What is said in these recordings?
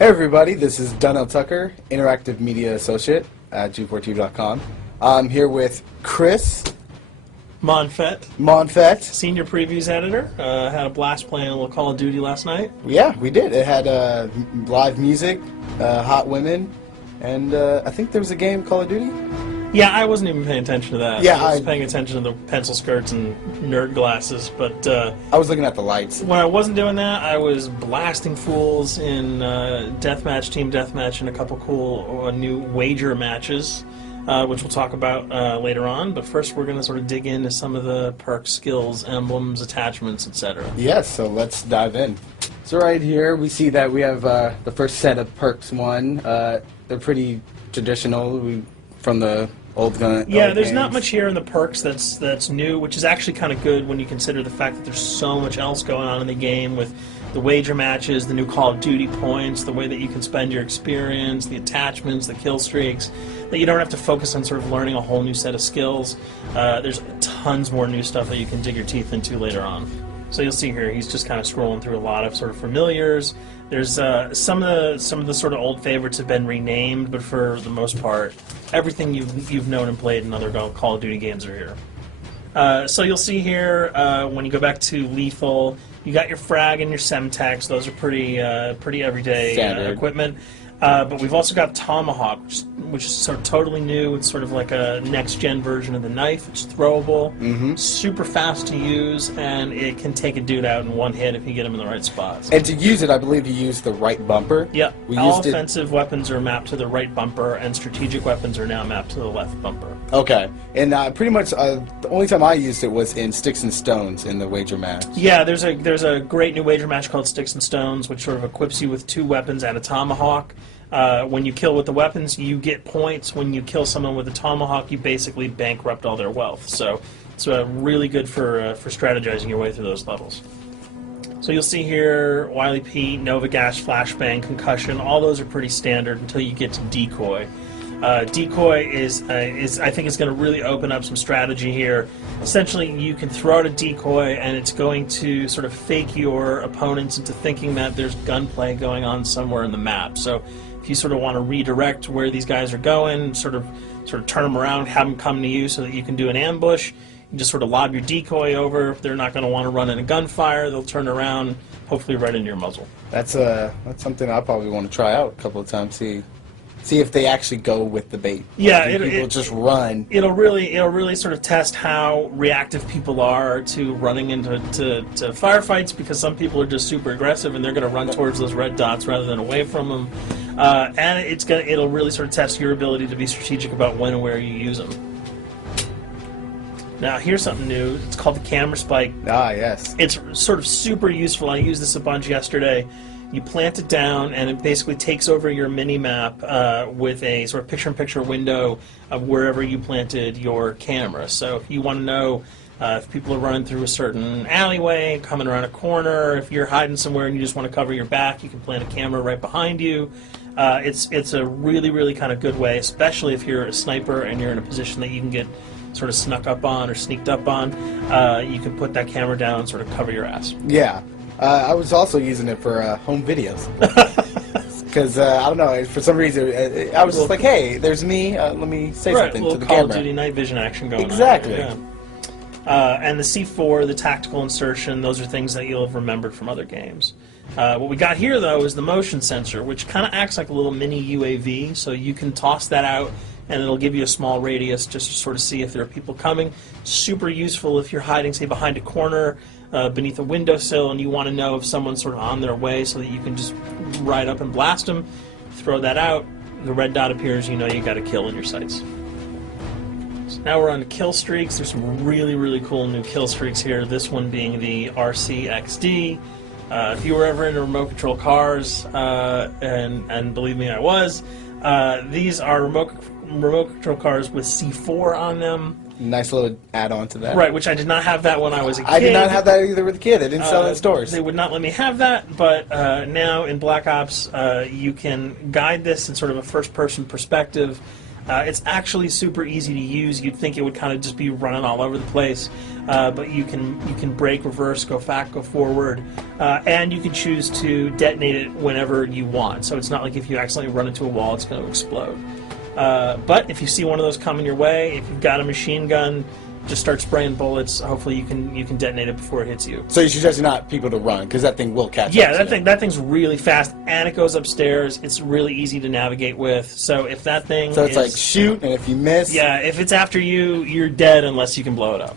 Hey everybody, this is Donnell Tucker, Interactive Media Associate at G4TV.com. I'm here with Chris Monfett, Senior Previews Editor. Had a blast playing a little Call of Duty last night. Yeah, we did. It had live music, hot women, and I think there was a game, Call of Duty? Yeah, I wasn't even paying attention to that. Yeah, I was paying attention to the pencil skirts and nerd glasses, but I was looking at the lights. When I wasn't doing that, I was blasting fools in deathmatch, team deathmatch, and a couple cool new wager matches, which we'll talk about later on. But first, we're going to sort of dig into some of the perks, skills, emblems, attachments, etc. Yes, so let's dive in. So right here, we see that we have the first set of perks one. They're pretty traditional from the old gun. Yeah, there's not much here in the perks that's new, which is actually kind of good when you consider the fact that there's so much else going on in the game with the wager matches, the new Call of Duty points, the way that you can spend your experience, the attachments, the kill streaks, that you don't have to focus on sort of learning a whole new set of skills. There's tons more new stuff that you can dig your teeth into later on. So you'll see here, he's just kind of scrolling through a lot of sort of familiars. There's some of the sort of old favorites have been renamed, but for the most part, everything you've known and played in other Call of Duty games are here. So you'll see here when you go back to lethal, you got your frag and your semtex. Those are pretty everyday equipment. But we've also got Tomahawk, which is sort of totally new. It's sort of like a next-gen version of the knife. It's throwable, super fast to use, and it can take a dude out in one hit if you get him in the right spots. And to use it, I believe you use the right bumper. Yeah, all offensive weapons are mapped to the right bumper, and strategic weapons are now mapped to the left bumper. Okay, and pretty much the only time I used it was in Sticks and Stones in the wager match. Yeah, there's a great new wager match called Sticks and Stones, which sort of equips you with 2 weapons and a tomahawk. When you kill with the weapons, you get points. When you kill someone with a tomahawk, you basically bankrupt all their wealth. So it's really good for strategizing your way through those levels. So you'll see here, Wily Pete, Nova Gas, Flashbang, Concussion. All those are pretty standard until you get to Decoy. Decoy is I think it's going to really open up some strategy here. Essentially, you can throw out a decoy, and it's going to sort of fake your opponents into thinking that there's gunplay going on somewhere in the map. So if you sort of want to redirect where these guys are going, sort of turn them around, have them come to you so that you can do an ambush, you just sort of lob your decoy over. If they're not going to want to run in a gunfire, they'll turn around, hopefully right into your muzzle. That's something I probably want to try out a couple of times. See if they actually go with the bait. Yeah, people just run. It'll really sort of test how reactive people are to running into firefights, because some people are just super aggressive and they're going to run towards those red dots rather than away from them. And it'll really sort of test your ability to be strategic about when and where you use them. Now here's something new. It's called the camera spike. Ah, yes. It's sort of super useful. I used this a bunch yesterday. You plant it down, and it basically takes over your mini-map with a sort of picture-in-picture window of wherever you planted your camera. So if you want to know if people are running through a certain alleyway, coming around a corner, if you're hiding somewhere and you just want to cover your back, you can plant a camera right behind you. It's a really kind of good way, especially if you're a sniper and you're in a position that you can get sort of snuck up on or sneaked up on. You can put that camera down and sort of cover your ass. Yeah. I was also using it for home videos. Because, I don't know, for some reason, I was just like, hey, there's me, let me say something to the Call camera. of Duty night vision action going on. Exactly. Yeah. And the C4, the tactical insertion, those are things that you'll have remembered from other games. What we got here, though, is the motion sensor, which kind of acts like a little mini UAV, so you can toss that out and it'll give you a small radius just to sort of see if there are people coming. Super useful if you're hiding, say, behind a corner, beneath a windowsill, and you want to know if someone's sort of on their way so that you can just ride up and blast them. Throw that out, the red dot appears, you know you got a kill in your sights. So now we're on to kill streaks. There's some really cool new kill streaks here, this one being the RCXD. If you were ever into remote control cars, and believe me, I was, these are remote control cars with C4 on them. Nice little add-on to that. Right, which I did not have that when I was a kid. I did not have that either with a kid. They didn't sell it in stores. They would not let me have that, but now in Black Ops, you can guide this in sort of a first-person perspective. It's actually super easy to use. You'd think it would kind of just be running all over the place, but you can brake, reverse, go back, go forward, and you can choose to detonate it whenever you want. So it's not like if you accidentally run into a wall, it's going to explode. But if you see one of those coming your way, if you've got a machine gun, just start spraying bullets. Hopefully you can detonate it before it hits you. So you suggest not people to run, because that thing will catch Yeah, up. that thing's really fast, and it goes upstairs. It's really easy to navigate with. So if that thing So it's like shoot, and if you miss... Yeah, if it's after you, you're dead unless you can blow it up.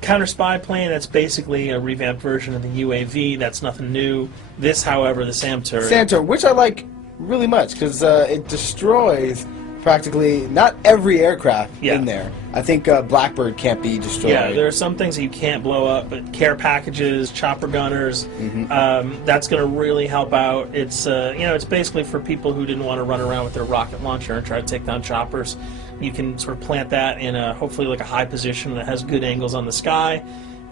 Counter spy plane, that's basically a revamped version of the UAV. That's nothing new. This, however, the SAM turret... SAM turret, which I like really much, because it destroys practically not every aircraft in there. I think Blackbird can't be destroyed. Yeah, there are some things that you can't blow up, but care packages, chopper gunners, that's going to really help out. It's it's basically for people who didn't want to run around with their rocket launcher and try to take down choppers. You can sort of plant that in hopefully like a high position that has good angles on the sky,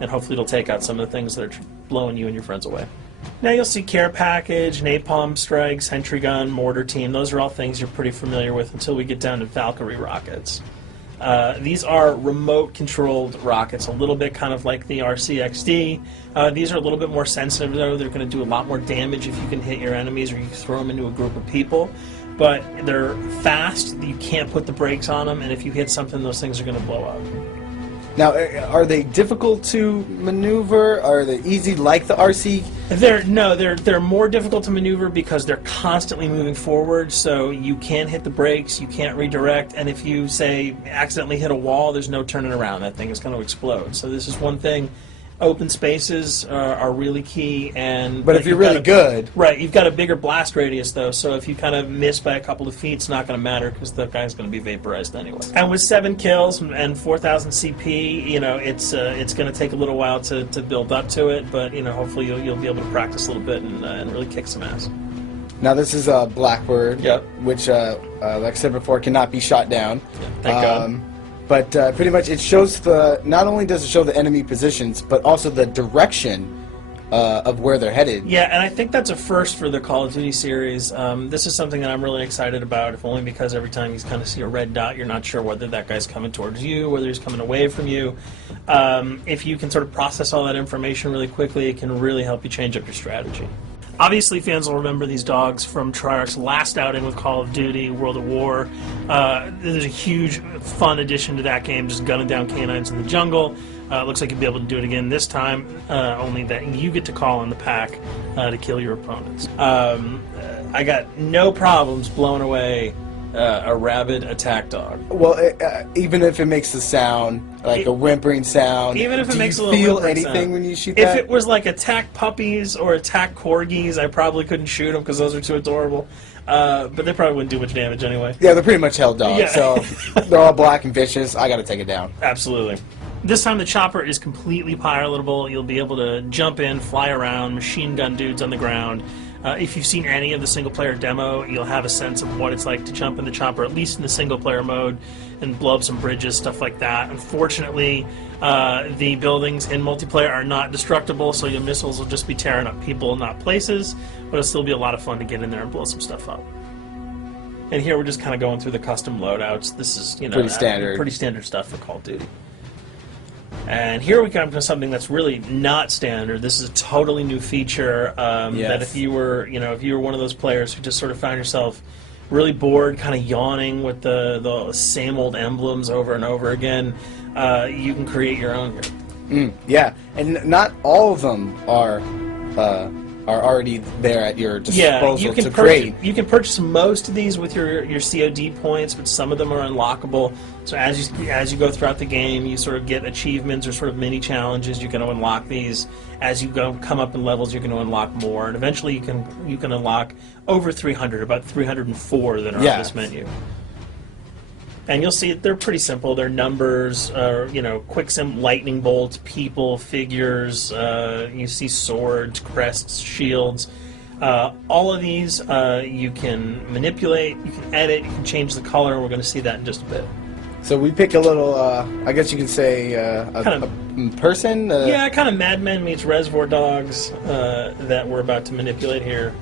and hopefully it'll take out some of the things that are blowing you and your friends away. Now you'll see care package, napalm strike, sentry gun, mortar team. Those are all things you're pretty familiar with until we get down to Valkyrie rockets. These are remote-controlled rockets, a little bit kind of like the RCXD. These are a little bit more sensitive, though. They're going to do a lot more damage if you can hit your enemies or you throw them into a group of people. But they're fast, you can't put the brakes on them, and if you hit something, those things are going to blow up. Now, are they difficult to maneuver? Are they easy like the RC? They're more difficult to maneuver because they're constantly moving forward, so you can't hit the brakes, you can't redirect, and if you, say, accidentally hit a wall, there's no turning around. That thing is going to explode. So this is one thing. Open spaces are really key, but if you're really good, right? You've got a bigger blast radius though, so if you kind of miss by a couple of feet, it's not going to matter because the guy's going to be vaporized anyway. And with 7 kills and 4,000 CP, it's going to take a little while to build up to it, but hopefully you'll be able to practice a little bit and really kick some ass. Now this is a Blackbird, which, like I said before, cannot be shot down. Yeah, thank God. But pretty much it shows not only does it show the enemy positions, but also the direction of where they're headed. Yeah, and I think that's a first for the Call of Duty series. This is something that I'm really excited about, if only because every time you kind of see a red dot, you're not sure whether that guy's coming towards you, whether he's coming away from you. If you can sort of process all that information really quickly, it can really help you change up your strategy. Obviously, fans will remember these dogs from Treyarch's last outing with Call of Duty, World of War. There's a huge, fun addition to that game, just gunning down canines in the jungle. Looks like you'll be able to do it again this time, only that you get to call on the pack to kill your opponents. I got no problems blowing away a rabid attack dog. Well, even if it makes the sound, like a whimpering sound, even if it makes a little whimpering feel anything sound. When you shoot that? If it was like attack puppies or attack corgis, I probably couldn't shoot them because those are too adorable. But they probably wouldn't do much damage anyway. Yeah, they're pretty much held dogs, Yeah. so they're all black and vicious. I gotta take it down. Absolutely. This time the chopper is completely pilotable. You'll be able to jump in, fly around, machine gun dudes on the ground. If you've seen any of the single-player demo, you'll have a sense of what it's like to jump in the chopper, at least in the single-player mode, and blow up some bridges, stuff like that. Unfortunately, the buildings in multiplayer are not destructible, so your missiles will just be tearing up people, not places, but it'll still be a lot of fun to get in there and blow some stuff up. And here we're just kind of going through the custom loadouts. This is, pretty standard. Pretty standard stuff for Call of Duty. And here we come to something that's really not standard. This is a totally new feature that if you were one of those players who just sort of found yourself really bored, kind of yawning with the same old emblems over and over again, you can create your own here. Yeah, and not all of them are already there at your disposal to create. You can purchase most of these with your COD points, but some of them are unlockable. So as you go throughout the game, you sort of get achievements or sort of mini challenges. You're going to unlock these. As you come up in levels, you're going to unlock more, and eventually you can unlock over 300, about 304 that are on this menu. And you'll see they're pretty simple. They're numbers, quick lightning bolts, people, figures. You see swords, crests, shields. All of these you can manipulate, you can edit, you can change the color. And we're going to see that in just a bit. So we pick a little, I guess you can say, a person? Yeah, kind of Mad Men meets Reservoir Dogs that we're about to manipulate here.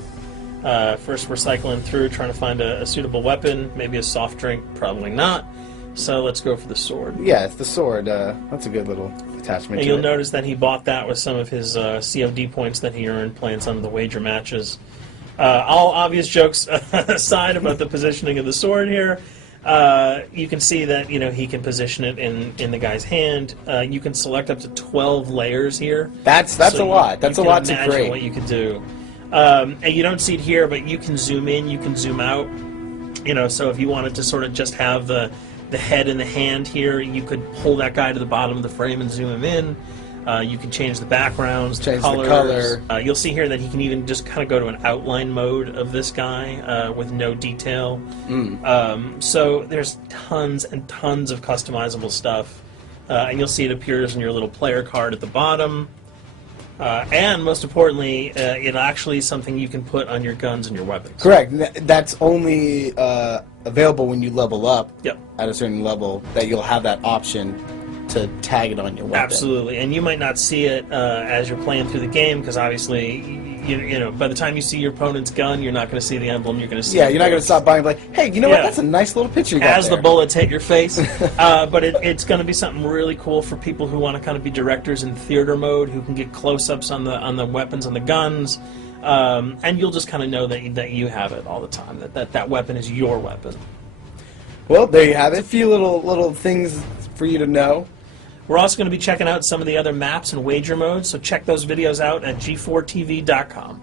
First, we're cycling through, trying to find a suitable weapon. Maybe a soft drink, probably not. So let's go for the sword. Yeah, it's the sword. That's a good little attachment. And you'll notice that he bought that with some of his COD points that he earned playing some of the wager matches. All obvious jokes aside about the positioning of the sword here, you can see that he can position it in the guy's hand. You can select up to 12 layers here. That's a lot. That's a lot to imagine create. what you could do. And you don't see it here, but you can zoom in, you can zoom out. So if you wanted to sort of just have the head and the hand here, you could pull that guy to the bottom of the frame and zoom him in. You can change the backgrounds, change colors. the color. You'll see here that he can even just kind of go to an outline mode of this guy with no detail. So there's tons and tons of customizable stuff. And you'll see it appears in your little player card at the bottom. And most importantly, it actually is something you can put on your guns and your weapons. Correct. That's only available when you level up Yep. at a certain level, that you'll have that option to tag it on your weapon. Absolutely, and you might not see it as you're playing through the game, because obviously, by the time you see your opponent's gun, you're not going to see the emblem. You're going to see. Yeah, you're not going to stop by and be like, hey, you know what? That's a nice little picture you got as there. the bullets hit your face. But it's going to be something really cool for people who want to kind of be directors in theater mode, who can get close-ups on the weapons and the guns, and you'll just kind of know that you have it all the time. That weapon is your weapon. Well, there you have it. A few little things for you to know. We're also going to be checking out some of the other maps and wager modes, so check those videos out at g4tv.com.